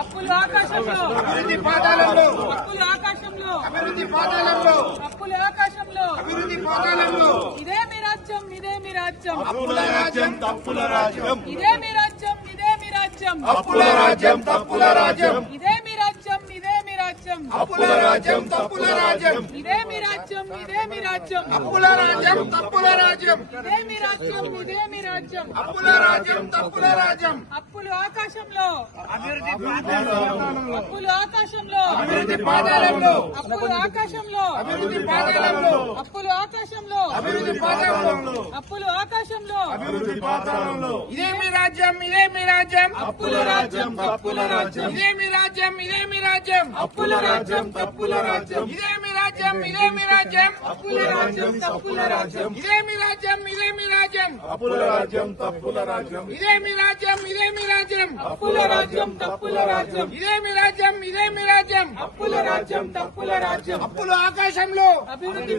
అప్పులు ఆకాశంలో, అభివృద్ధి పాతాళంలో, అప్పులు ఆకాశంలో, అభివృద్ధి పాతాళంలో, అప్పులు ఆకాశంలో, అభివృద్ధి పాతాళంలో. ఇదే మీ రాజ్యం, ఇదే మీ రాజ్యం, అప్పుల రాజ్యం, తప్పుల రాజ్యం, ఇదే మీ రాజ్యం, ఇదే మీ రాజ్యం, అప్పుల రాజ్యం, తప్పుల రాజ్యం, ఇదే మీ రాజ్యం, ఇదే మీ రాజ్యం, అప్పుల రాజ్యం, తప్పుల రాజ్యం, ఇదే మీ రాజ్యం, ఇదే మీ రాజ్యం, అప్పుల రాజ్యం, తప్పుల రాజ్యం, ఇదే మీ రాజ్యం, ఇదే మీ రాజ్యం, అప్పుల రాజ్యం, తప్పుల రాజ్యం. అప్పులు ఆకాశంలో, అప్పులు ఆకాశంలో, అభివృద్ధి పాతాళంలో, అప్పులు ఆకాశంలో, అభివృద్ధి పాతాళంలో, అప్పులు ఆకాశంలో, అభివృద్ధి పాతాళంలో, అప్పులు ఆకాశంలో, అభివృద్ధి పాతాళంలో. ఇదే మీ రాజ్యం, ఇదే మీ రాజ్యం, అప్పుల రాజ్యం, తప్పుల రాజ్యం, ఇదే మీ రాజ్యం, ఇదే మీ రాజ్యం, అప్పుల రాజ్యం, తప్పుల రాజ్యం, ఇదే మీ రాజ్యం, ఇదే మీ రాజ్యం, అప్పుల రాజ్యం, తప్పుల రాజ్యం, ఇదే మీ రాజ్యం, ఇదే మీ రాజ్యం, అప్పుల రాజ్యం తప్పుల రాజ్యం ఇదే మీ రాజ్యం, ఇదే మీ రాజ్యం, అప్పుల రాజ్యం, తప్పుల రాజ్యం, ఇదే మీ రాజ్యం, ఇదే మీ రాజ్యం. అప్పుల రాజ్యం, తప్పుల రాజ్యం, అప్పులు ఆకాశంలో, అభివృద్ధి